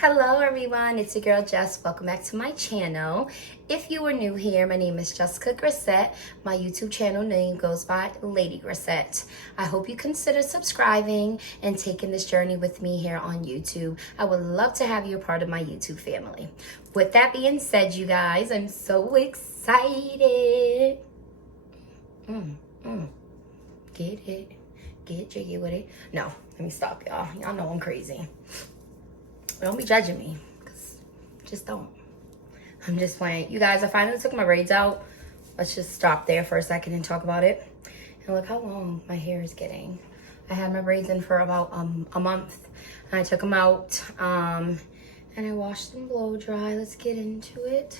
Hello everyone, it's your girl Jess. Welcome back to my channel. If you are new here, my name is Jessica Grissett. My YouTube channel name goes by Lady Grissett. I hope you consider subscribing and taking this journey with me here on YouTube. I would love to have you a part of my YouTube family. With that being said, you guys, I'm so excited. Get it? Get jiggy with it? No, let me stop y'all. Y'all know I'm crazy. Don't be judging me, because just don't. I'm just playing. You guys, I finally took my braids out. Let's just stop there for a second and talk about it. And look how long my hair is getting. I had my braids in for about a month. And I took them out and I washed them blow dry. Let's get into it.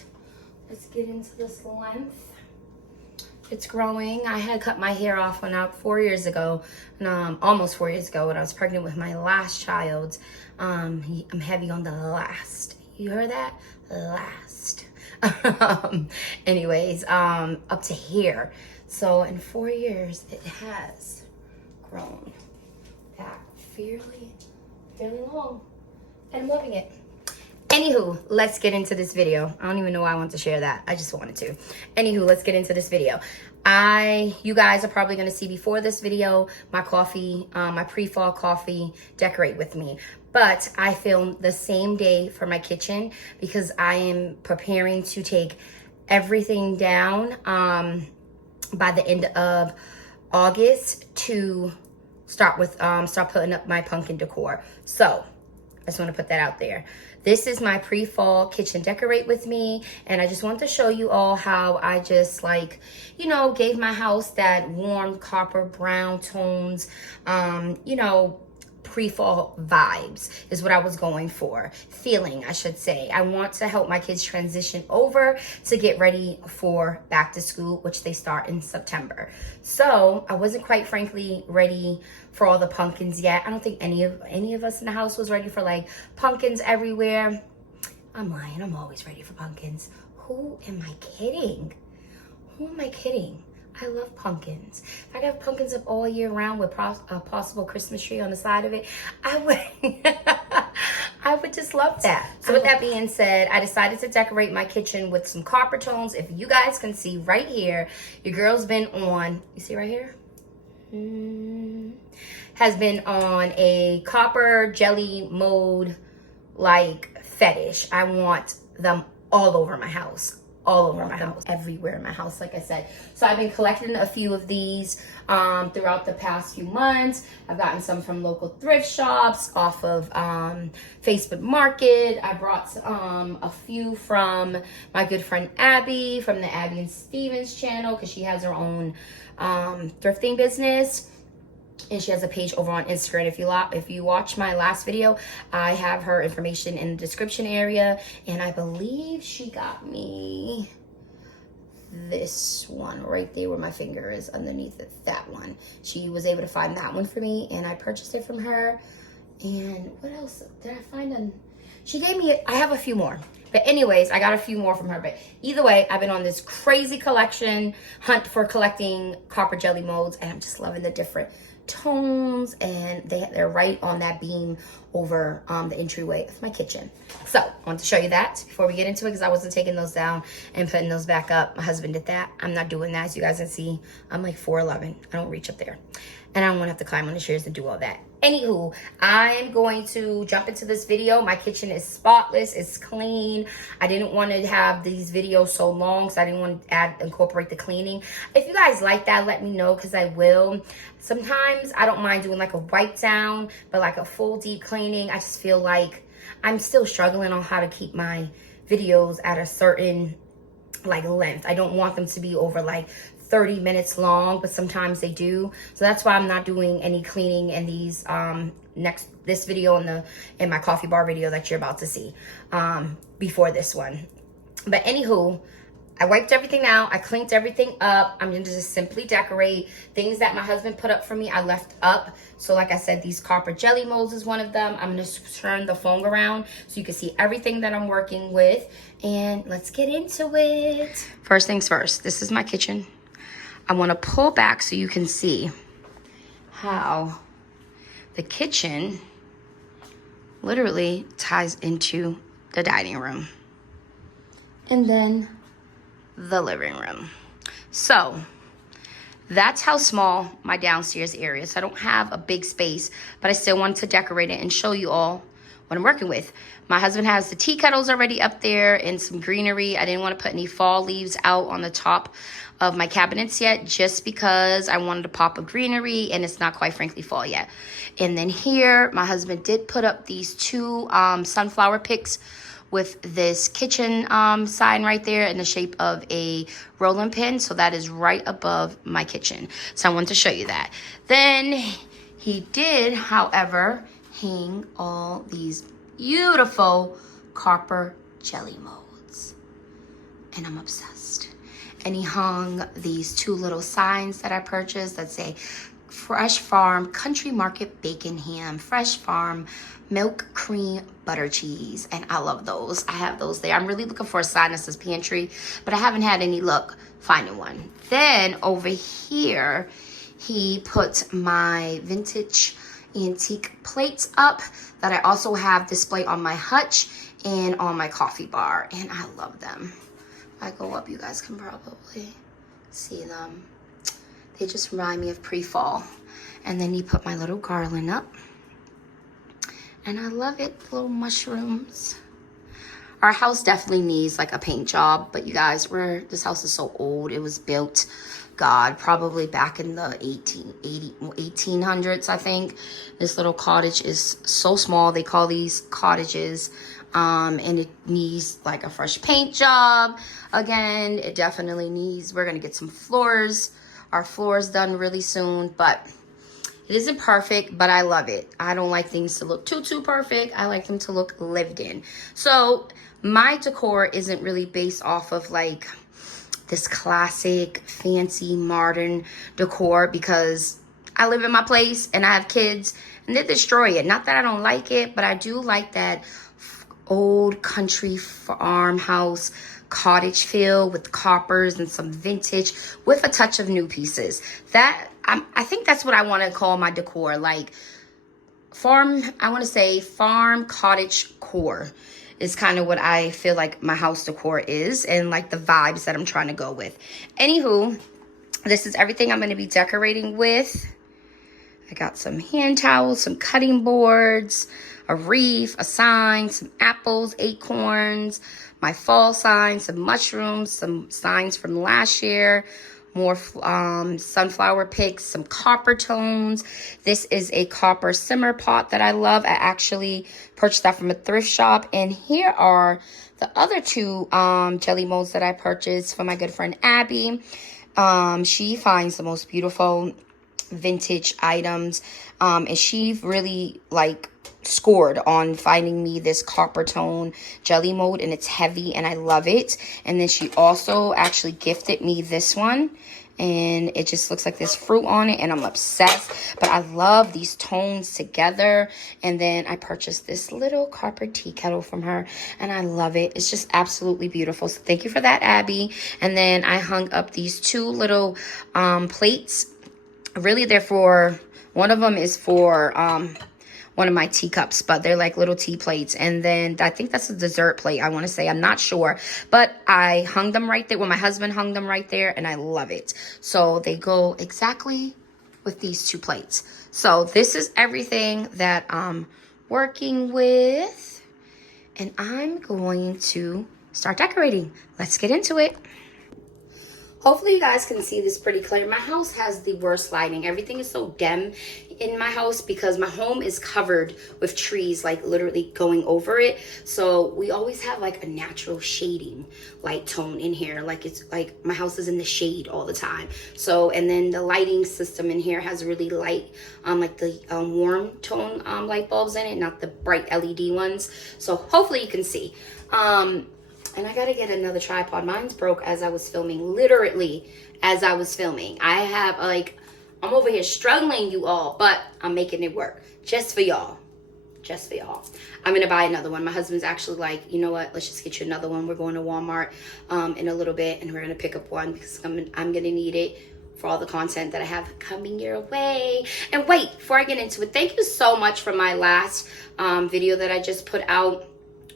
Let's get into this length. It's growing. I had cut my hair off when 4 years ago, almost 4 years ago when I was pregnant with my last child. I'm heavy on the last. You heard that? Last. Anyways, up to here. So in 4 years, it has grown back fairly long. And I'm loving it. Anywho, let's get into this video. I don't even know why I want to share that. I just wanted to. Anywho, let's get into this video. You guys are probably going to see before this video, my coffee, my pre-fall coffee, Decorate With Me. But I filmed the same day for my kitchen because I am preparing to take everything down by the end of August to start putting up my pumpkin decor. So I just want to put that out there. This is my pre-fall kitchen Decorate With Me, and I just want to show you all how I just gave my house that warm copper brown tones, pre-fall vibes is what I was going for. Feeling, I should say. I want to help my kids transition over to get ready for back to school, which they start in September. So I wasn't quite frankly ready for all the pumpkins yet. I don't think any of us in the house was ready for like pumpkins everywhere. I'm lying. I'm always ready for pumpkins. Who am I kidding? Who am I kidding? I love pumpkins. If I could have pumpkins up all year round with a possible Christmas tree on the side of it, I would. I would just love that. So with that being said, I decided to decorate my kitchen with some copper tones. If you guys can see right here, your girl's been on, you see right here? Has been on a copper jelly mold like fetish. I want them all over my house. All over my house, everywhere in my house, like I said. So I've been collecting a few of these throughout the past few months. I've gotten some from local thrift shops, off of Facebook Market. I brought a few from my good friend Abby, from the Abby and Stevens channel, because she has her own thrifting business. And she has a page over on Instagram. If you watch my last video, I have her information in the description area. And I believe she got me this one right there where my finger is underneath it. That one. She was able to find that one for me. And I purchased it from her. And what else did I find? She gave me, I have a few more. But anyways, I got a few more from her. But either way, I've been on this crazy collection hunt for collecting copper jelly molds. And I'm just loving the different tones, and they're right on that beam over the entryway of my kitchen. So I want to show you that before we get into it, because I wasn't taking those down and putting those back up. My husband did that. I'm not doing that. As you guys can see, I'm like 4'11". I don't reach up there, and I don't want to have to climb on the chairs and do all that. Anywho, I'm going to jump into this video. My kitchen is spotless. It's clean. I didn't want to have these videos so long, so I didn't want to incorporate the cleaning. If you guys like that, let me know, because I will. Sometimes I don't mind doing like a wipe down, but like a full deep cleaning, I just feel like I'm still struggling on how to keep my videos at a certain like length. I don't want them to be over like 30 minutes long, but sometimes they do. So that's why I'm not doing any cleaning in these this video and my coffee bar video that you're about to see before this one. But anywho, I wiped everything out. I cleaned everything up. I'm going to just simply decorate. Things that my husband put up for me, I left up. So like I said, these copper jelly molds is one of them. I'm going to turn the phone around so you can see everything that I'm working with. And let's get into it. First things first, this is my kitchen. I want to pull back so you can see how the kitchen literally ties into the dining room. And then the living room. So that's how small my downstairs area is. So I don't have a big space, but I still wanted to decorate it and show you all what I'm working with. My husband has the tea kettles already up there and some greenery. I didn't want to put any fall leaves out on the top of my cabinets yet, just because I wanted to pop a greenery and it's not quite frankly fall yet. And then here, my husband did put up these two sunflower picks with this kitchen sign right there in the shape of a rolling pin. So that is right above my kitchen. So I wanted to show you that. Then he did, however, hang all these beautiful copper jelly molds. And I'm obsessed. And he hung these two little signs that I purchased that say Fresh Farm Country Market Bacon Ham, Fresh Farm Milk Cream Butter Cheese. And I love those. I have those there. I'm really looking for a sign that says pantry, but I haven't had any luck finding one. Then over here, he put my vintage antique plates up that I also have displayed on my hutch and on my coffee bar. And I love them. If I go up, you guys can probably see them. They just remind me of pre-fall. And then you put my little garland up. And I love it, little mushrooms. Our house definitely needs like a paint job, but you guys, this house is so old. It was built, God, probably back in the 1800s, I think. This little cottage is so small. They call these cottages. And it needs like a fresh paint job. Again, it definitely needs, we're gonna get some floors. Our floor's done really soon, but it isn't perfect, but I love it. I don't like things to look too perfect. I like them to look lived in. So my decor isn't really based off of like this classic, fancy, modern decor, because I live in my place and I have kids and they destroy it. Not that I don't like it, but I do like that old country farmhouse cottage feel with coppers and some vintage with a touch of new pieces. I think that's what I want to call my decor, like farm, I want to say farm cottage core is kind of what I feel like my house decor is, and like the vibes that I'm trying to go with. Anywho, this is everything I'm going to be decorating with. I got some hand towels, some cutting boards, a wreath, a sign, some apples, acorns, my fall sign, some mushrooms, some signs from last year, more sunflower picks, some copper tones. This is a copper simmer pot that I love. I actually purchased that from a thrift shop. And here are the other two jelly molds that I purchased from my good friend Abby. She finds the most beautiful vintage items, and she really like scored on finding me this copper tone jelly mold, and it's heavy and I love it. And then she also actually gifted me this one, and it just looks like this fruit on it, and I'm obsessed. But I love these tones together. And then I purchased this little copper tea kettle from her, and I love it. It's just absolutely beautiful. So thank you for that, Abby. And then I hung up these two little plates. Really, they're for, one of them is for one of my teacups, but they're like little tea plates. And then I think that's a dessert plate, I want to say. I'm not sure, but I hung them right there. Well, my husband hung them right there, and I love it. So they go exactly with these two plates. So this is everything that I'm working with, and I'm going to start decorating. Let's get into it. Hopefully you guys can see this pretty clear. My house has the worst lighting. Everything is so dim in my house because my home is covered with trees, like literally going over it. So we always have like a natural shading light tone in here. Like it's like my house is in the shade all the time. So, and then the lighting system in here has really light, like the warm tone light bulbs in it, not the bright LED ones. So hopefully you can see. And I gotta get another tripod. Mine's broke as I was filming, literally as I was filming. I have I'm over here struggling, you all, but I'm making it work just for y'all. Just for y'all. I'm gonna buy another one. My husband's actually like, you know what? Let's just get you another one. We're going to Walmart in a little bit, and we're gonna pick up one because I'm gonna need it for all the content that I have coming your way. And wait, before I get into it, thank you so much for my last video that I just put out,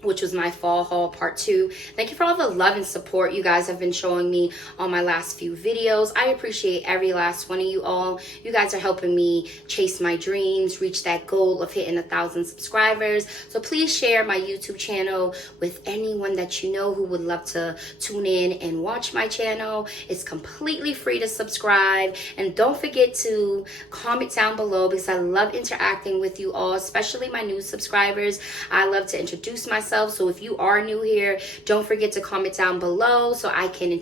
which was my fall haul part 2. Thank you for all the love and support you guys have been showing me on my last few videos. I appreciate every last one of you all. You guys are helping me chase my dreams, reach that goal of hitting 1,000 subscribers. So please share my YouTube channel with anyone that you know who would love to tune in and watch my channel. It's completely free to subscribe. And don't forget to comment down below, because I love interacting with you all, especially my new subscribers. I love to introduce myself. So if you are new here, don't forget to comment down below so I can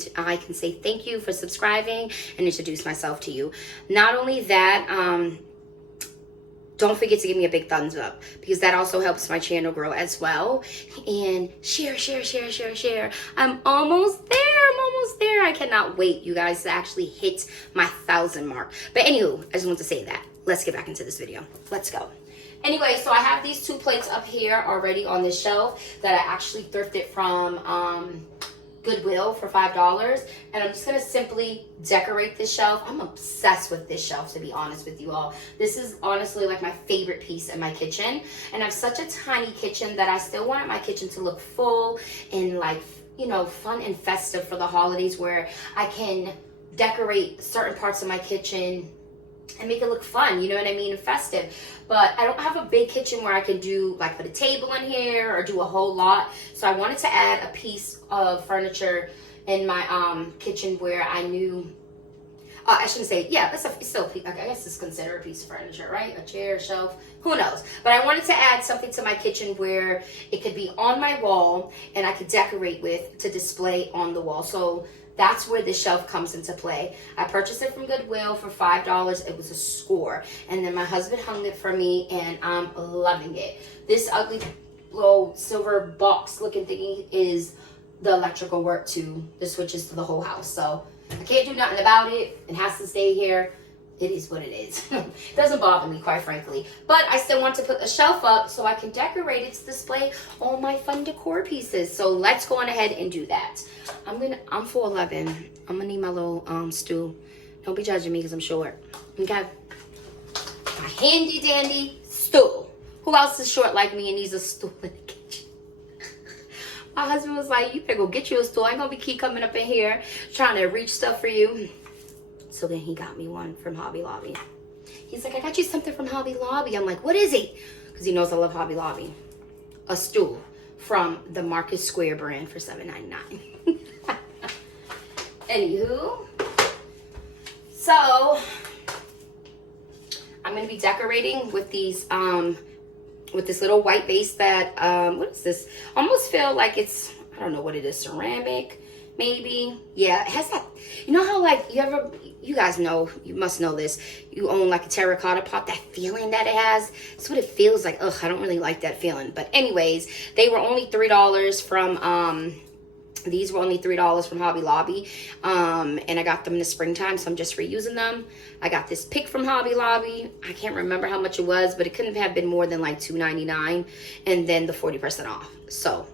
say thank you for subscribing and introduce myself to you. Not only that, don't forget to give me a big thumbs up, because that also helps my channel grow as well. And share. I'm almost there. I cannot wait, you guys, to actually hit my 1,000 mark. But anywho, I just want to say that. Let's get back into this video. Let's go. Anyway, so I have these 2 plates up here already on the shelf that I actually thrifted from Goodwill for $5. And I'm just going to simply decorate this shelf. I'm obsessed with this shelf, to be honest with you all. This is honestly like my favorite piece in my kitchen. And I have such a tiny kitchen that I still wanted my kitchen to look full and like, you know, fun and festive for the holidays, where I can decorate certain parts of my kitchen and make it look fun, you know what I mean, and festive. But I don't have a big kitchen where I can do, like, put a table in here or do a whole lot. So I wanted to add a piece of furniture in my kitchen where I knew, I shouldn't say, yeah, it's still, I guess it's considered a piece of furniture, right? A chair, a shelf, who knows? But I wanted to add something to my kitchen where it could be on my wall and I could decorate with to display on the wall. So that's where this shelf comes into play. I purchased it from Goodwill for $5. It was a score. And then my husband hung it for me, and I'm loving it. This ugly little silver box looking thingy is the electrical work to the switches to the whole house. So I can't do nothing about it. It has to stay here. It is what it is. It doesn't bother me, quite frankly. But I still want to put a shelf up so I can decorate it to display all my fun decor pieces. So let's go on ahead and do that. I'm 4'11". I'm gonna need my little stool. Don't be judging me because I'm short. Okay. My handy dandy stool. Who else is short like me and needs a stool in the kitchen? My husband was like, you better go get you a stool. I ain't gonna keep coming up in here trying to reach stuff for you. So then he got me one from Hobby Lobby. He's like, I got you something from Hobby Lobby. I'm like, what is it? Because he knows I love Hobby Lobby. A stool from the Marcus Square brand for $7.99. Anywho, so I'm gonna be decorating with these with this little white base that what is this? Almost feel like it's, I don't know what it is, ceramic maybe. Yeah, it has that, you know how like you guys know, you must know this, you own like a terracotta pot, that feeling that it has, it's what it feels like. Ugh, I don't really like that feeling. But anyways, they were only $3 from these were only $3 from Hobby Lobby, and I got them in the springtime, so I'm just reusing them. I got this pick from Hobby Lobby. I can't remember how much it was, but it couldn't have been more than like $2.99, and then the 40% off. So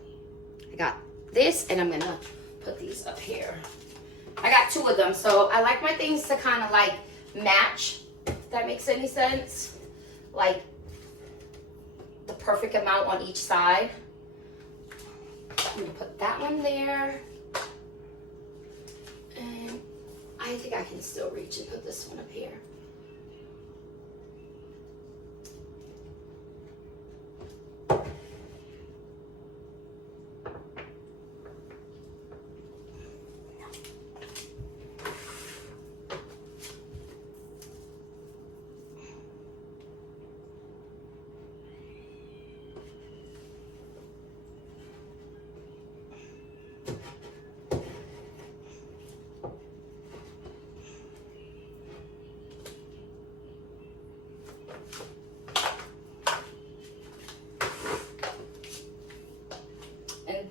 I got this, and I'm gonna put these up here. I got 2 of them, so I like my things to kind of like match, if that makes any sense. Like the perfect amount on each side. I'm gonna put that one there. And I think I can still reach and put this one up here.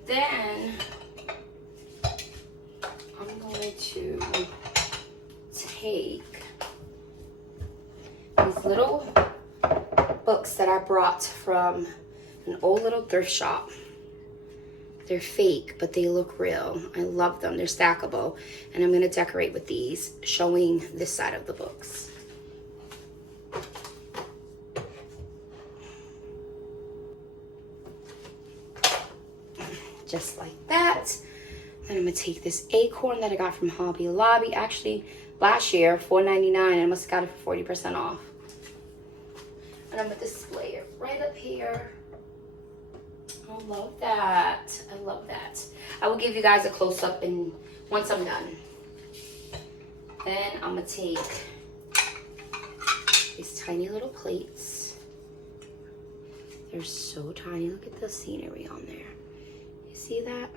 Then I'm going to take these little books that I brought from an old little thrift shop. They're fake, but they look real. I love them. They're stackable. And I'm gonna decorate with these, showing this side of the books. Just like that. Then I'm gonna take this acorn that I got from Hobby Lobby. Actually, last year, $4.99. I must have got it for 40% off. And I'm gonna display it right up here. I love that. I love that. I will give you guys a close-up once I'm done. Then I'm gonna take these tiny little plates. They're so tiny. Look at the scenery on there. You see that?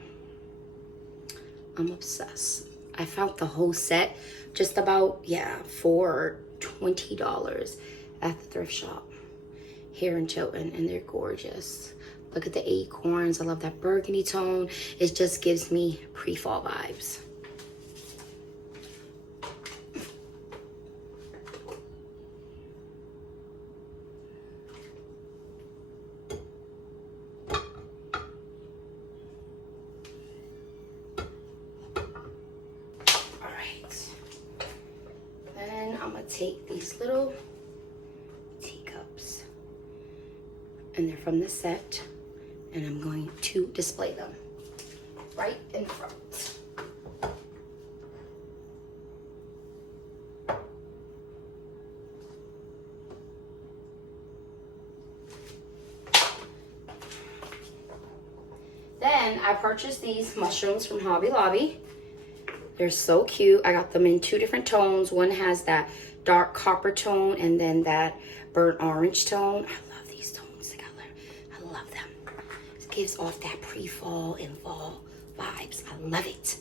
I'm obsessed. I found the whole set just about, for $20 at the thrift shop here in Chilton, and they're gorgeous. Look at the acorns. I love that burgundy tone. It just gives me pre-fall vibes. Take these little teacups, and they're from the set, and I'm going to display them right in front. Then I purchased these mushrooms from Hobby Lobby. They're so cute. I got them in 2 different tones. One has that dark copper tone and then that burnt orange tone. I love these tones together. I love them. It gives off that pre-fall and fall vibes. I love it.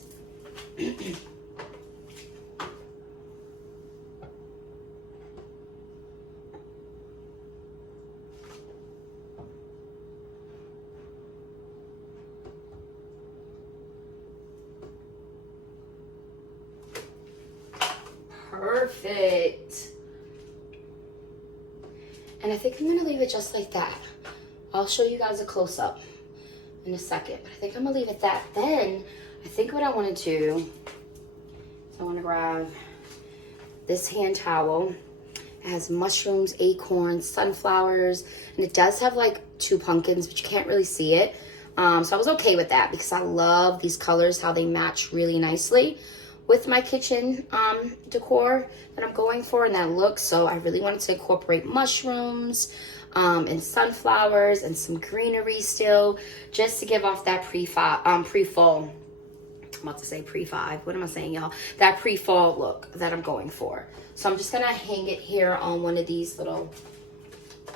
Perfect. And I think I'm gonna leave it just like that. I'll show you guys a close-up in a second, but I think I'm gonna leave it that. Then I think what I want to do is I want to grab this hand towel. It has mushrooms, acorns, sunflowers, and it does have like 2 pumpkins, but you can't really see it. So I was okay with that because I love these colors, how they match really nicely with my kitchen decor that I'm going for and that look. So I really wanted to incorporate mushrooms and sunflowers and some greenery still, just to give off that pre-fall. I'm about to say pre-5. What am I saying, y'all? That pre-fall look that I'm going for. So I'm just gonna hang it here on one of these little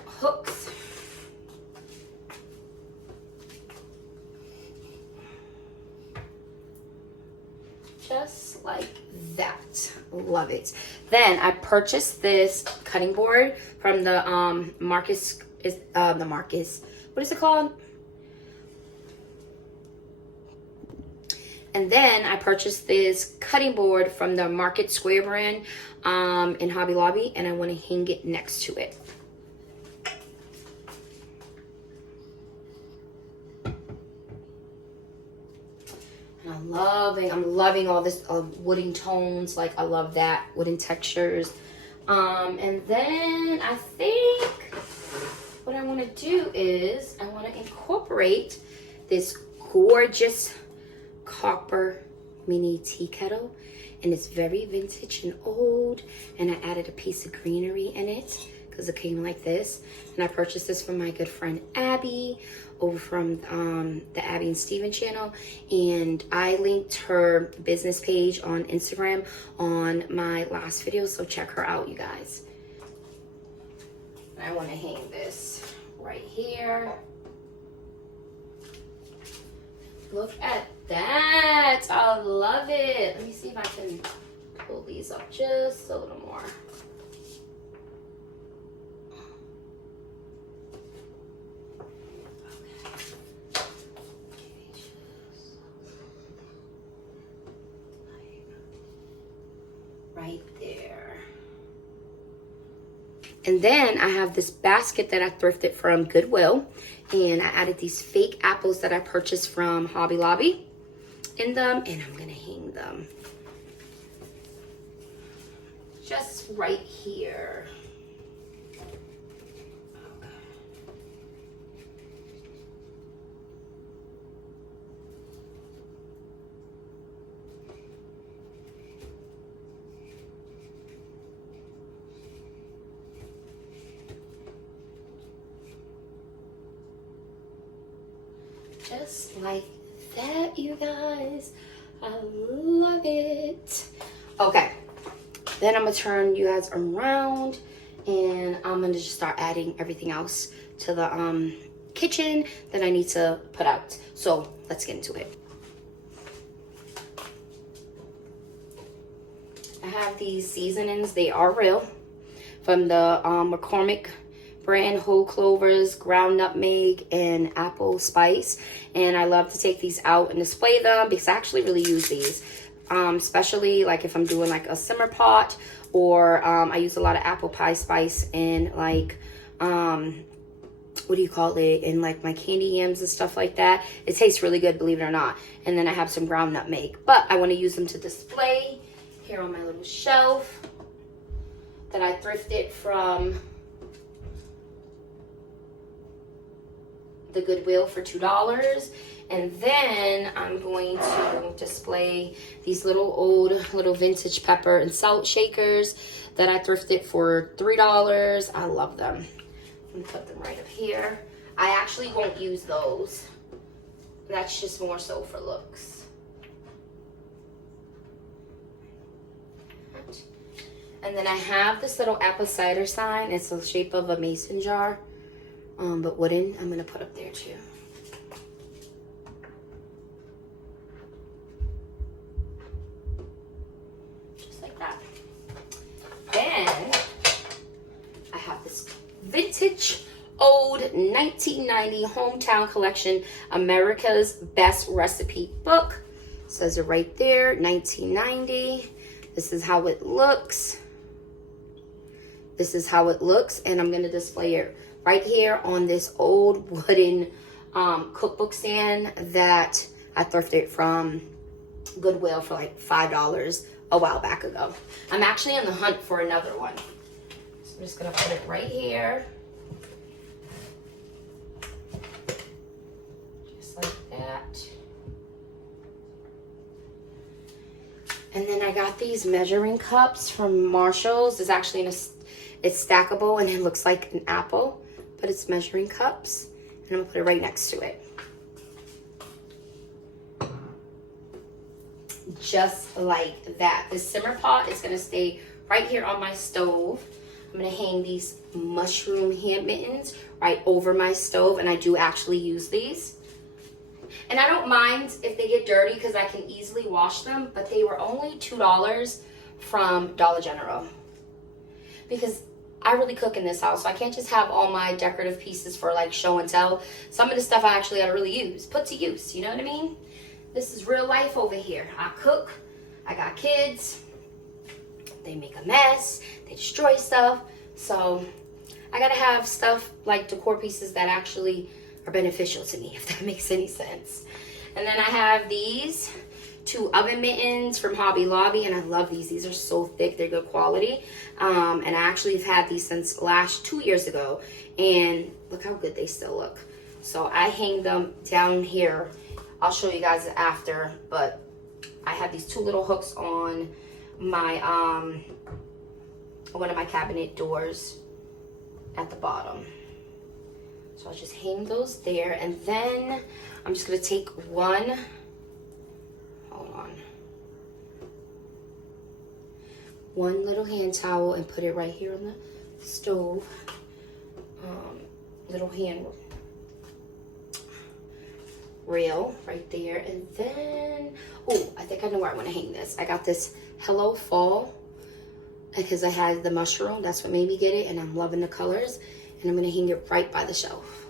hooks. Just like that. Love it. Then I purchased this cutting board from the Marcus. What is it called? And then I purchased this cutting board from the Market Square brand in Hobby Lobby, and I want to hang it next to it. And I'm loving all this wooden tones. Like, I love that, wooden textures. And then I think what I want to do is I want to incorporate this gorgeous copper mini tea kettle, and it's very vintage and old, and I added a piece of greenery in it because it came like this. And I purchased this from my good friend Abby over from the Abby and Steven channel, and I linked her business page on Instagram on my last video, so check her out, you guys. I want to hang this right here. Look at that. I love it. Let me see if I can pull these up just a little more. Right there. And then I have this basket that I thrifted from Goodwill, And I added these fake apples that I purchased from Hobby Lobby in them, and I'm gonna hang them just right here. Just like that, you guys. I love it. Okay, then I'm gonna turn you guys around and I'm gonna just start adding everything else to the kitchen that I need to put out. So let's get into it. I have these seasonings. They are real, from the McCormick brand, whole clovers, ground nutmeg, and apple spice. And I love to take these out and display them because I actually really use these, especially like if I'm doing like a simmer pot, or I use a lot of apple pie spice in like what do you call it, in like my candy yams and stuff like that. It tastes really good, believe it or not. And then I have some ground nutmeg, but I want to use them to display here on my little shelf that I thrifted from the Goodwill for $2. And then I'm going to display these little vintage pepper and salt shakers that I thrifted for $3. I love them. I'm gonna put them right up here. I actually won't use those. That's just more so for looks. And then I have this little apple cider sign. It's the shape of a mason jar, but wooden. I'm gonna put up there too. Just like that. Then I have this vintage old 1990 hometown collection, America's Best Recipe book. Says it right there, 1990. This is how it looks. This is how it looks, and I'm gonna display it right here on this old wooden cookbook stand that I thrifted from Goodwill for like $5 a while back ago. I'm actually on the hunt for another one. So I'm just gonna put it right here. Just like that. And then I got these measuring cups from Marshall's. It's actually it's stackable and it looks like an apple, but it's measuring cups. And I'm gonna put it right next to it. Just like that. This simmer pot is gonna stay right here on my stove. I'm gonna hang these mushroom hand mittens right over my stove, and I do actually use these. And I don't mind if they get dirty because I can easily wash them, but they were only $2 from Dollar General. Because I really cook in this house, so I can't just have all my decorative pieces for like show and tell. Some of the stuff I actually gotta really use, put to use, you know what I mean? This is real life over here. I cook, I got kids, they make a mess, they destroy stuff. So I gotta have stuff like decor pieces that actually are beneficial to me, if that makes any sense. And then I have these 2 oven mittens from Hobby Lobby, and I love these. These are so thick, they're good quality. And I actually have had these since 2 years ago, and look how good they still look. So I hang them down here. I'll show you guys after, but I have these 2 little hooks on my one of my cabinet doors at the bottom. So I'll just hang those there, and then I'm just gonna take one little hand towel and put it right here on the stove. Little hand rail right there, and then I think I know where I want to hang this. I got this Hello Fall because I had the mushroom. That's what made me get it, and I'm loving the colors. And I'm gonna hang it right by the shelf.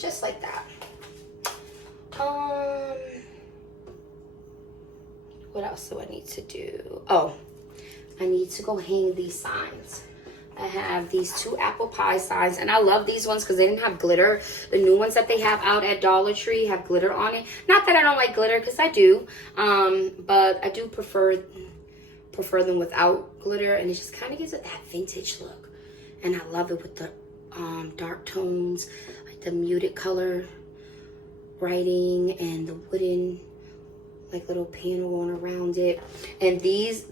just like that. What else do I need to do? Oh, I need to go hang these signs. I have these 2 apple pie signs, and I love these ones because they didn't have glitter. The new ones that they have out at Dollar Tree have glitter on it. Not that I don't like glitter, because I do, but I do prefer them without glitter, and it just kind of gives it that vintage look. And I love it with the dark tones, like the muted color writing and the wooden like little panel going around it. And these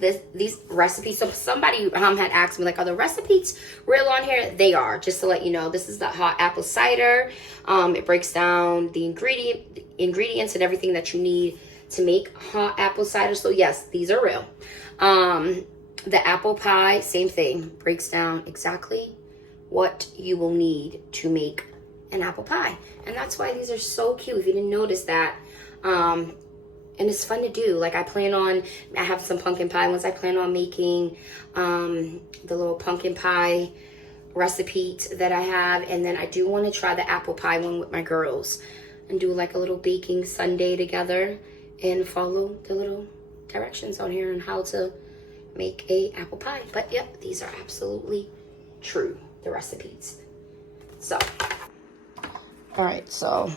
recipes, so somebody had asked me like, are the recipes real on here? They are, just to let you know. This is the hot apple cider. It breaks down the ingredients and everything that you need to make hot apple cider. So yes, these are real. The apple pie, same thing, breaks down exactly what you will need to make an apple pie. And that's why these are so cute, if you didn't notice that. And it's fun to do. Like I have some pumpkin pie ones. I plan on making the little pumpkin pie recipe that I have. And then I do want to try the apple pie one with my girls and do like a little baking Sunday together and follow the little directions on here on how to make a apple pie. But yep, these are absolutely true, the recipes. So, all right, so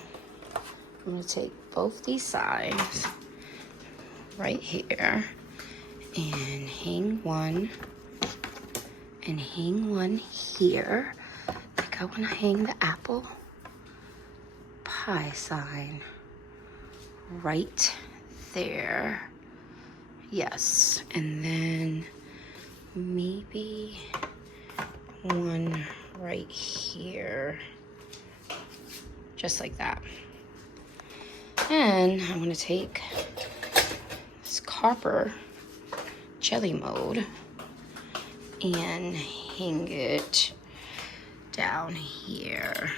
I'm gonna take both these sides right here and hang one here. I think I want to hang the apple pie sign right there. Yes, and then maybe one right here, just like that. And I'm going to take this copper jelly mold and hang it down here.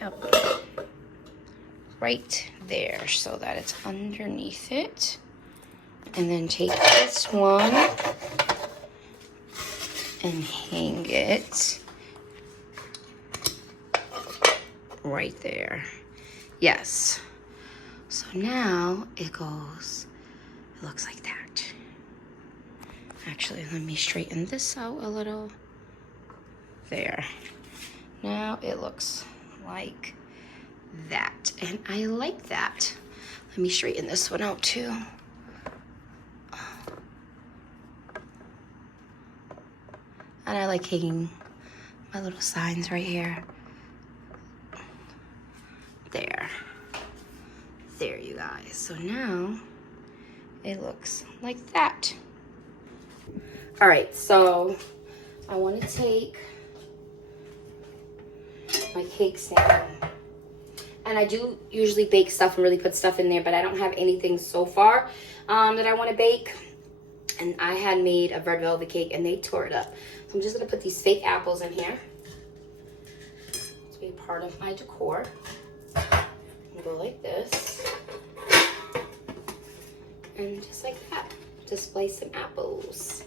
Yep. Right there, so that it's underneath it. And then take this one and hang it right there. Yes. So now it looks like that. Actually, let me straighten this out a little. There. Now it looks like that. And I like that. Let me straighten this one out too. And I like hanging my little signs right here. There, you guys. So now it looks like that. All right, so I want to take my cake stand. And I do usually bake stuff and really put stuff in there, but I don't have anything so far that I want to bake. And I had made a red velvet cake and they tore it up. So I'm just going to put these fake apples in here to be a part of my decor. And go like this. And just like that, display some apples.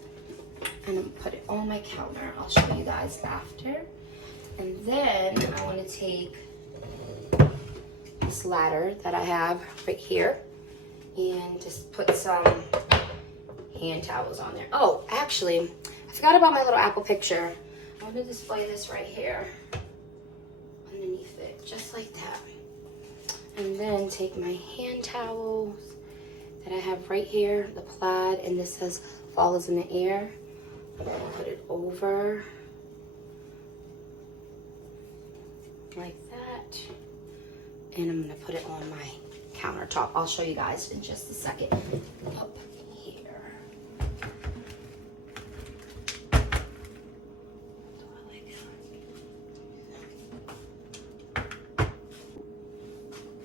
And I'm going to put it on my counter. I'll show you guys after. And then I want to take this ladder that I have right here and just put some hand towels on there. Oh, actually, I forgot about my little apple picture. I'm going to display this right here underneath it, just like that. And then take my hand towels that I have right here, the plaid, and this says fall is in the air. I'm going to put it over like that. And I'm going to put it on my countertop. I'll show you guys in just a second. Up here.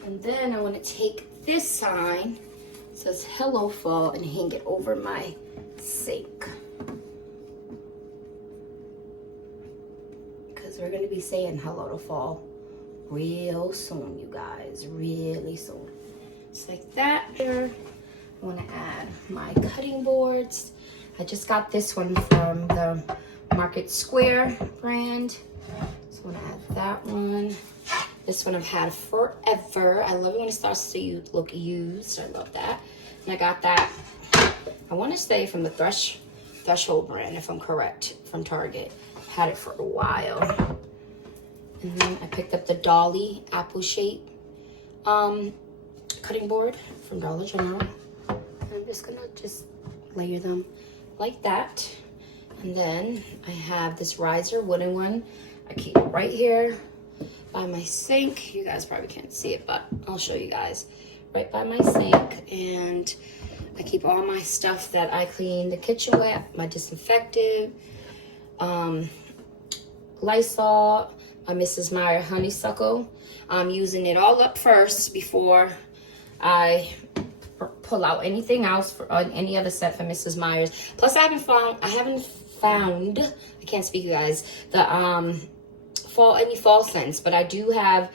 And then I want to take this sign, it says Hello Fall, and hang it over my sink. Because we're going to be saying hello to fall real soon, you guys, really soon. Just like that. Here, I want to add my cutting boards I just got this one from the Market Square brand. So I'm gonna add that one. This one I've had forever. I love it when it starts to look used. I love that. And I got that, I want to say from the Threshold brand, if I'm correct, from Target. Had it for a while. And then I picked up the Dolly apple shape cutting board from Dollar General. I'm just gonna layer them like that. And then I have this riser wooden one. I keep it right here by my sink. You guys probably can't see it, but I'll show you guys. Right by my sink. And I keep all my stuff that I clean the kitchen with, my disinfectant, Lysol, my Mrs. Meyer honeysuckle. I'm using it all up first before I pull out anything else for any other set for Mrs. Meyer's. Plus I haven't found, I can't speak, you guys, the any fall scents, but I do have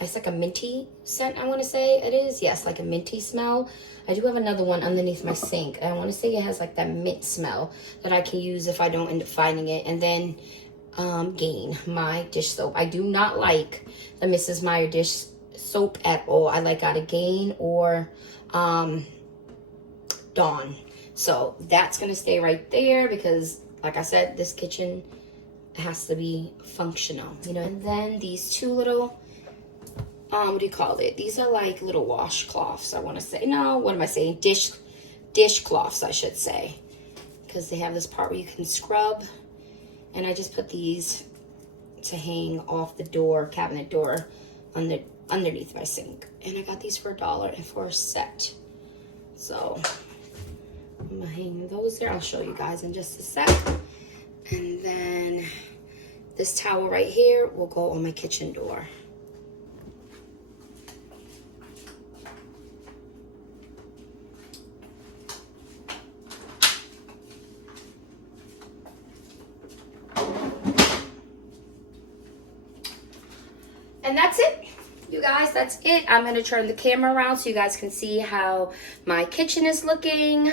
it's like a minty scent, I want to say it is. Yes, like a minty smell. I do have another one underneath my sink. I want to say it has like that mint smell that I can use if I don't end up finding it. And then Gain, my dish soap. I do not like the Mrs. Meyer dish soap at all. I like either Gain or Dawn. So that's gonna stay right there because, like I said, this kitchen has to be functional, you know. And then these two little what do you call it? These are like little washcloths, I want to say. No, what am I saying? Dishcloths, I should say, because they have this part where you can scrub. And I just put these to hang off the door, cabinet door, underneath my sink. And I got these for $1 and for a set. So I'm gonna hang those there. I'll show you guys in just a sec. And then this towel right here will go on my kitchen door. And that's it, you guys, that's it. I'm gonna turn the camera around so you guys can see how my kitchen is looking.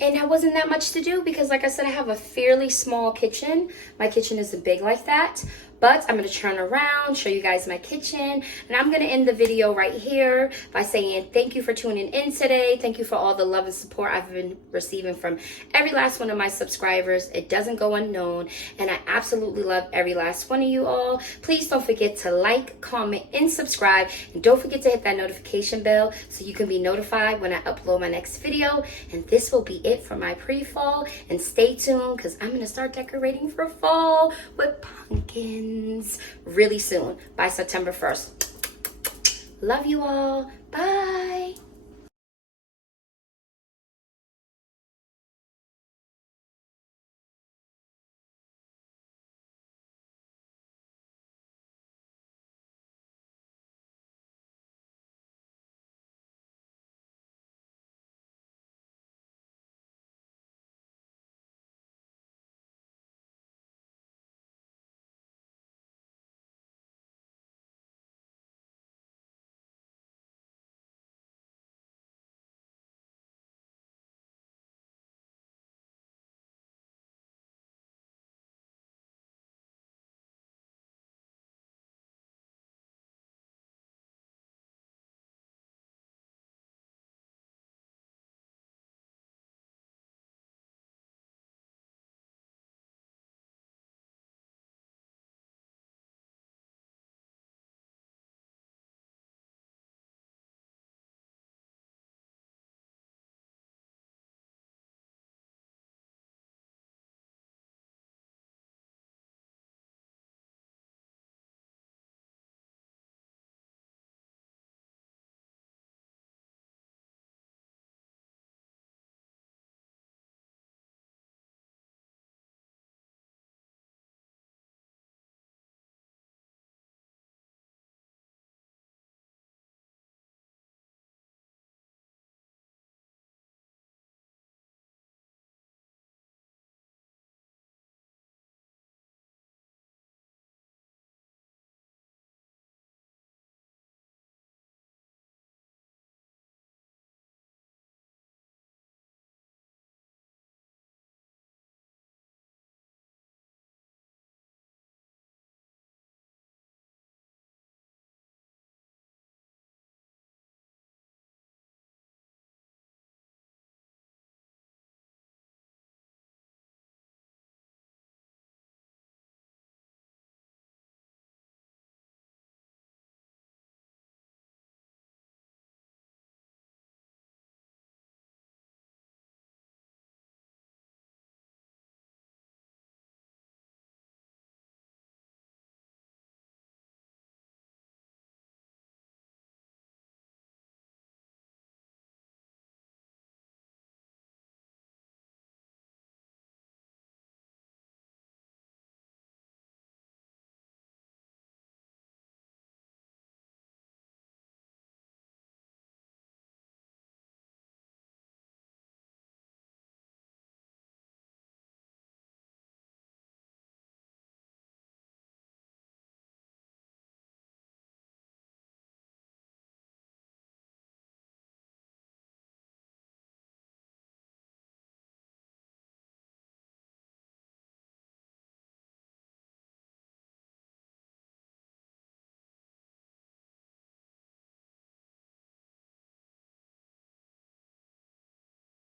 And it wasn't that much to do because, like I said, I have a fairly small kitchen. My kitchen isn't big like that. But I'm going to turn around, show you guys my kitchen. And I'm going to end the video right here by saying thank you for tuning in today. Thank you for all the love and support I've been receiving from every last one of my subscribers. It doesn't go unknown. And I absolutely love every last one of you all. Please don't forget to like, comment, and subscribe. And don't forget to hit that notification bell so you can be notified when I upload my next video. And this will be it for my pre-fall. And stay tuned because I'm going to start decorating for fall with pumpkins really soon by September 1st. Love you all. Bye.